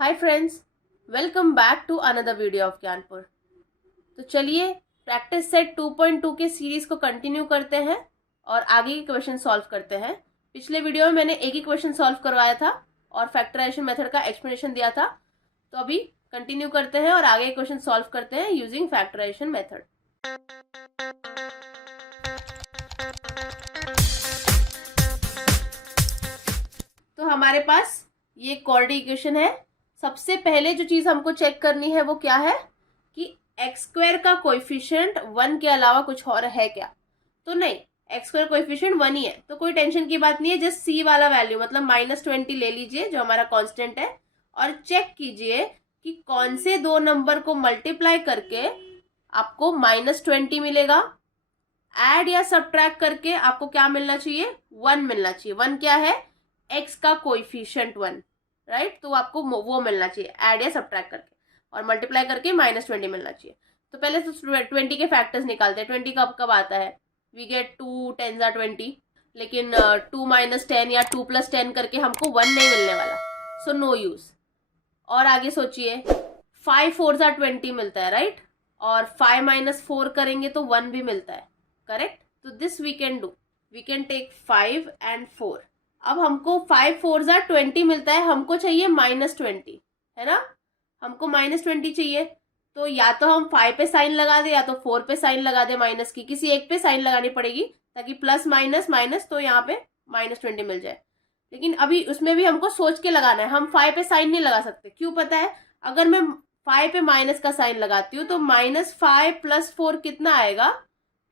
Hi friends, welcome back to another video of Gyanpur. तो चलिए practice set 2.2 के series को कंटिन्यू करते हैं और आगे के क्वेश्चन सॉल्व करते हैं। पिछले वीडियो में मैंने एक ही क्वेश्चन सॉल्व करवाया था और फैक्टराइजेशन मेथड का एक्सप्लेनेशन दिया था। तो अभी कंटिन्यू करते हैं और आगे क्वेश्चन सॉल्व करते हैं यूजिंग फैक्टराइजेशन मेथड। तो हमारे पास ये कोऑर्डिनेट इक्वेशन है। सबसे पहले जो चीज हमको चेक करनी है वो क्या है कि एक्स स्क्वायर का कोएफिशिएंट 1 के अलावा कुछ और है क्या। तो नहीं, एक्स स्क्वायर कोएफिशिएंट 1 ही है, तो कोई टेंशन की बात नहीं है। जस्ट सी वाला वैल्यू मतलब -20 ले लीजिए जो हमारा कांस्टेंट है और चेक कीजिए कि कौन से दो नंबर को मल्टीप्लाई करके आपको -20 मिलेगा। ऐड या सब्ट्रैक्ट करके आपको क्या मिलना चाहिए, 1 मिलना चाहिए। 1 क्या है, एक्स का कोएफिशिएंट 1, राइट। तो आपको वो मिलना चाहिए ऐड या सब्ट्रैक्ट करके, और मल्टीप्लाई करके -20 मिलना चाहिए। तो पहले तो 20 के फैक्टर्स निकालते हैं। 20 कब कब आता है, वी गेट 2 10 are 20, लेकिन 2 - 10 या 2 + 10 करके हमको 1 नहीं मिलने वाला, सो नो यूज। और आगे सोचिए, 5 4 are 20 मिलता है, राइट। और 5 - 4 करेंगे तो 1 भी मिलता है, करेक्ट। तो this we can do, we can take 5 and 4। अब हमको 5 4 are 20 मिलता है, हमको चाहिए -20, है ना। हमको -20 चाहिए, तो या तो हम 5 पे साइन लगा दे या तो 4 पे साइन लगा दे माइनस की, किसी एक पे साइन लगानी पड़ेगी ताकि प्लस माइनस माइनस, तो यहाँ पे -20 मिल जाए। लेकिन अभी उसमें भी हमको सोच के लगाना है, हम 5 पे साइन नहीं लगा सकते। क्यों पता है, अगर मैं 5 पे माइनस का साइन लगाती हूँ तो -5 + 4 कितना आएगा,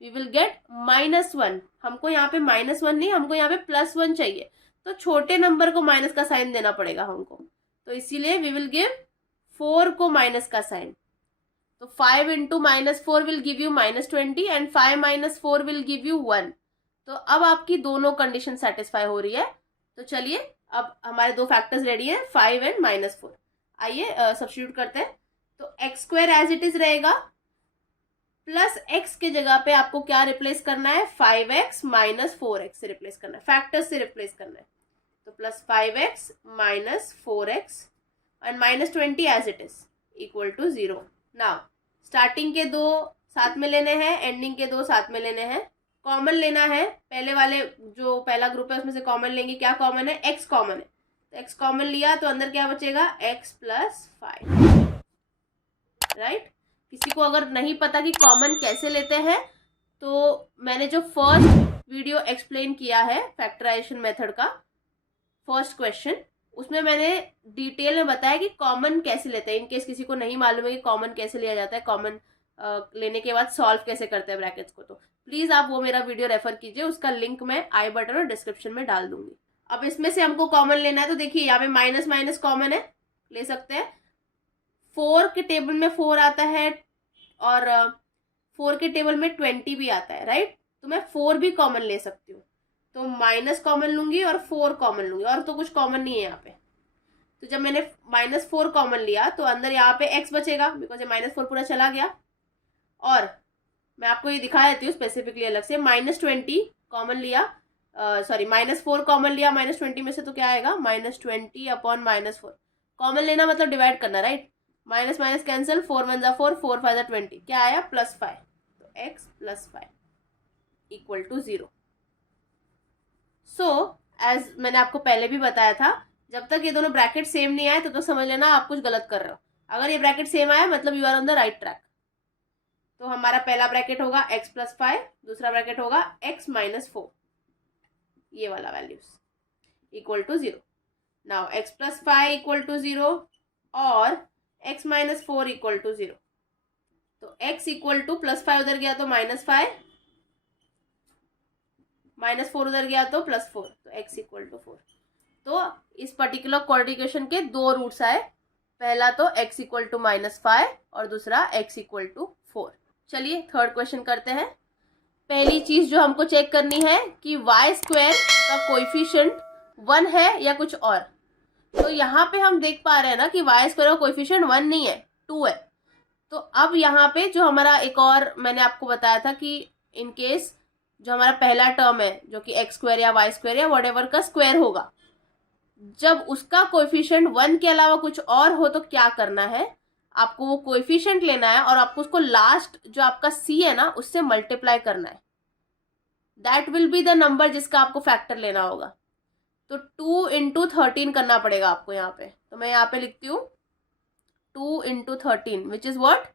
वी विल गेट -1। हमको यहाँ पे -1 नहीं, हमको यहाँ पे +1 चाहिए, तो छोटे नंबर को माइनस का साइन देना पड़ेगा हमको। तो इसीलिए वी विल गिव 4 को माइनस का साइन। तो 5 × -4 will give you -20 and 5 - 4 will give you 1। तो अब आपकी दोनों कंडीशन सेटिस्फाई हो रही है। तो चलिए अब हमारे दो फैक्टर्स रेडी है, 5 and -4। आइए सब्स्टिट्यूट करते हैं। तो x² एज इट इज रहेगा, प्लस x के जगह पे आपको क्या रिप्लेस करना है, 5x - 4x से रिप्लेस करना है, फैक्टर्स से रिप्लेस करना है। तो +5x - 4x and -20 as it is equal to 0। Now starting के दो साथ में लेने हैं, एंडिंग के दो साथ में लेने हैं। कॉमन लेना है, पहले वाले जो पहला ग्रुप है उसमें से कॉमन लेंगे। क्या कॉमन है, x कॉमन है, तो x कॉमन लिया तो अंदर क्या बचेगा, x + 5, राइट। किसी को अगर नहीं पता कि कॉमन कैसे लेते हैं, तो मैंने जो फर्स्ट वीडियो एक्सप्लेन किया है फैक्टराइजेशन मेथड का, फर्स्ट क्वेश्चन, उसमें मैंने डिटेल में बताया कि कॉमन कैसे लेते हैं। इनकेस किसी को नहीं मालूम है कि कॉमन कैसे लिया जाता है, कॉमन लेने के बाद सॉल्व कैसे करते हैं ब्रैकेट्स को, तो प्लीज आप वो मेरा वीडियो रेफर कीजिए, उसका लिंक मैं आई बटन और डिस्क्रिप्शन में डाल दूंगी। अब इसमें से हमको कॉमन लेना है, तो देखिए यहाँ पे माइनस माइनस कॉमन है, ले सकते हैं। 4 के टेबल में 4 आता है और 4 के टेबल में 20 भी आता है, राइट। तो मैं 4 भी कॉमन ले सकती हूँ, तो माइनस कॉमन लूंगी और 4 कॉमन लूंगी, और तो कुछ कॉमन नहीं है यहाँ पे। तो जब मैंने -4 कॉमन लिया तो अंदर यहाँ पे x बचेगा, बिकॉज ये -4 पूरा चला गया। और मैं आपको ये दिखा देती हूँ स्पेसिफिकली अलग से, -20 कॉमन लिया, सॉरी -4 कॉमन लिया -20 में से, तो क्या आएगा, -20 अपॉन -4। कॉमन लेना मतलब डिवाइड करना, राइट। माइनस माइनस कैंसिल, 4 1 = 4, 4 5 = 20, क्या आया, +5। तो x + 5 equal to 0। So as मैंने आपको पहले भी बताया था, जब तक ये दोनों ब्रैकेट सेम नहीं आए तो समझ लेना आप कुछ गलत कर रहे हो। अगर ये ब्रैकेट सेम आया मतलब you are on the right track. तो हमारा पहला ब्रैकेट होगा x + 5, दूसरा ब्रैकेट होगा x - 4, ये वाला values equal to 0। Now x + 5 equal to 0 और x - 4 इक्वल टू 0। तो x इक्वल टू +5 उधर गया तो -5, -4 उधर गया तो +4, तो x इक्वल टू 4। तो इस पर्टिकुलर कोऑर्डिनेशन के दो रूट्स आए, पहला तो x इक्वल टू -5 और दूसरा x इक्वल टू 4। चलिए थर्ड क्वेश्चन करते हैं। पहली चीज जो हमको चेक करनी है कि y² का कोएफिशिएंट 1 है या कुछ और। तो यहाँ पे हम देख पा रहे हैं ना कि y² का कोएफिशिएंट 1 नहीं है, 2 है। तो अब यहाँ पे जो हमारा एक और मैंने आपको बताया था कि इनकेस जो हमारा पहला टर्म है जो कि x² या y² या व्हाटएवर का स्क्वायर होगा, जब उसका कोएफिशिएंट 1 के अलावा कुछ और हो तो क्या करना है, आपको वो कोएफिशिएंट लेना है और आपको उसको लास्ट जो आपका c है ना उससे मल्टीप्लाई करना है। That will be the number जिसका आपको फैक्टर लेना होगा। तो 2 इंटू 13 करना पड़ेगा आपको यहाँ पे। तो मैं यहाँ पे लिखती हूँ 2 into 13 which is what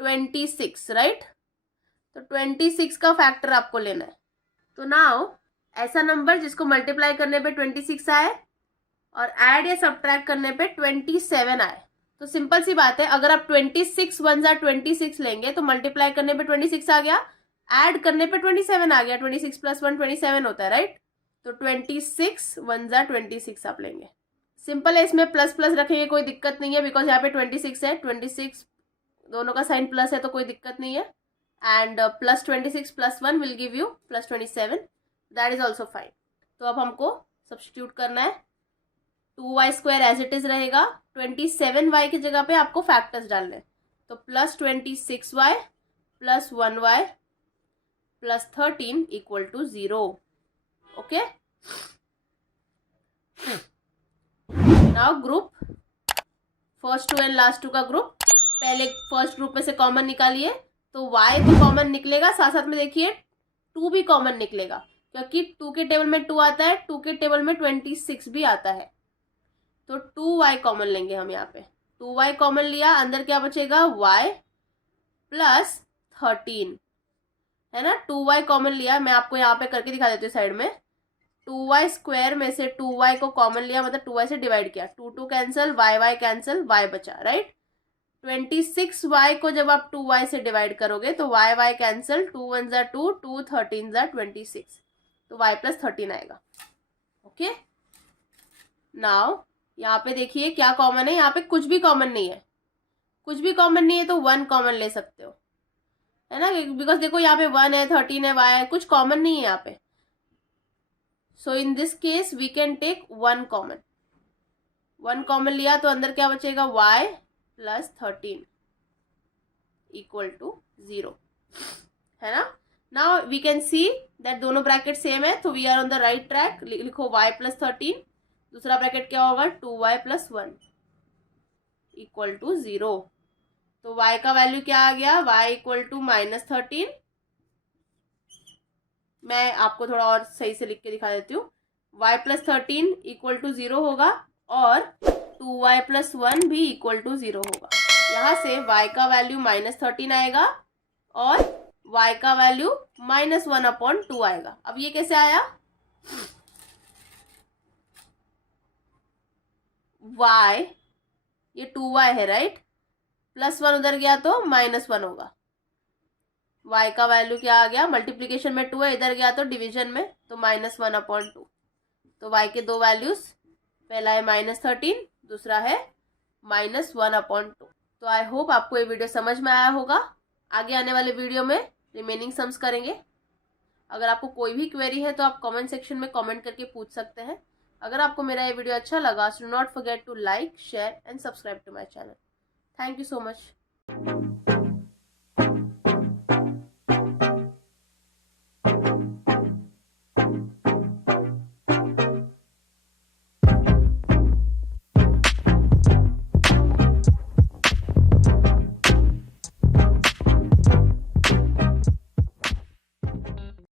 26, right. तो 26 का फैक्टर आपको लेना है। तो नाउ ऐसा नंबर जिसको मल्टीप्लाई करने पे 26 आए और ऐड या सब्ट्रैक्ट करने पे 27 आए। तो सिंपल सी बात है, अगर आप 26 वन जा 26 लेंगे तो मल्टीप्लाई करने पे 26 आ गया, ऐड करने पे 27 आ गया। 26 प्लस 1 27 होता है, राइट। तो 26 वन जा 26 आप लेंगे। सिंपल है, इसमें प्लस प्लस रखेंगे कोई दिक्कत नहीं है, बिकॉज यहाँ पे 26 है, 26 दोनों का साइन प्लस है तो कोई दिक्कत नहीं है। And plus 26 plus 1 will give you plus 27, that is also fine. तो अब हमको सब्स्टिट्यूट करना है। 2y square as it is रहेगा, 27y की जगह पे आपको फैक्टर्स डालने। तो plus 26y plus 1y plus 13 equal to 0। Okay, now group first two and last two का ग्रुप। पहले फर्स्ट ग्रुप में से कॉमन निकालिए, तो y तो कॉमन निकलेगा, साथ साथ में देखिए 2 भी कॉमन निकलेगा, क्योंकि 2 के टेबल में 2 आता है, 2 के टेबल में 26 भी आता है। तो 2y कॉमन लेंगे हम यहाँ पे। 2y कॉमन लिया, अंदर क्या बचेगा y प्लस 13, है ना। 2y कॉमन लिया, मैं आपको यहाँ पे करके दिखा देती हूँ साइड में। 2y स्क्वायर में से 2y को कॉमन लिया, मतलब 2y से डिवाइड किया, 2 कैंसिल, y कैंसिल, y बचा, राइट। 26y को जब आप 2y से डिवाइड करोगे तो y कैंसिल, 2 1 जा 2, 2 13 जा 26, तो y प्लस 13 आएगा। ओके, नाउ यहाँ पे देखिए क्या कॉमन है, यहाँ पे कुछ भी कॉमन नहीं है। कुछ भी कॉमन नहीं है तो 1 कॉमन ले सकते हो, है ना, बिकॉज देखो यहाँ पे 1 है, 13 है, y है, कुछ कॉमन नहीं है यहाँ पे। So in this case we can take 1 common. 1 common लिया तो अंदर क्या बचेगा y प्लस 13 इक्वल टू 0, है ना। Now we can see that दोनों ब्रैकेट सेम है, तो we are on the right track. लिखो y प्लस 13, दूसरा ब्रैकेट क्या होगा 2y प्लस 1 इक्वल टू 0। तो y का वैल्यू क्या आ गया, y इक्वल टू माइनस 13। मैं आपको थोड़ा और सही से लिख के दिखा देती हूँ। y प्लस 13 इक्वल टू 0 होगा और 2y प्लस 1 भी इक्वल टू 0 होगा। यहाँ से y का वैल्यू माइनस 13 आएगा और y का वैल्यू माइनस 1/2 आएगा। अब ये कैसे आया, y ये 2y है, राइट, प्लस 1 उधर गया तो माइनस 1 होगा। y का वैल्यू क्या आ गया, मल्टीप्लीकेशन में 2 है, इधर गया तो डिवीजन में, तो माइनस 1/2। तो y के दो वैल्यूज, पहला है माइनस 13, दूसरा है माइनस 1/2। तो आई होप आपको ये वीडियो समझ में आया होगा। आगे आने वाले वीडियो में रिमेनिंग सम्स करेंगे। अगर आपको कोई भी क्वेरी है तो आप कमेंट सेक्शन में कमेंट करके पूछ सकते हैं। अगर आपको मेरा ये वीडियो अच्छा लगा, so do not forget to like, share and subscribe to my channel. Thank you so much.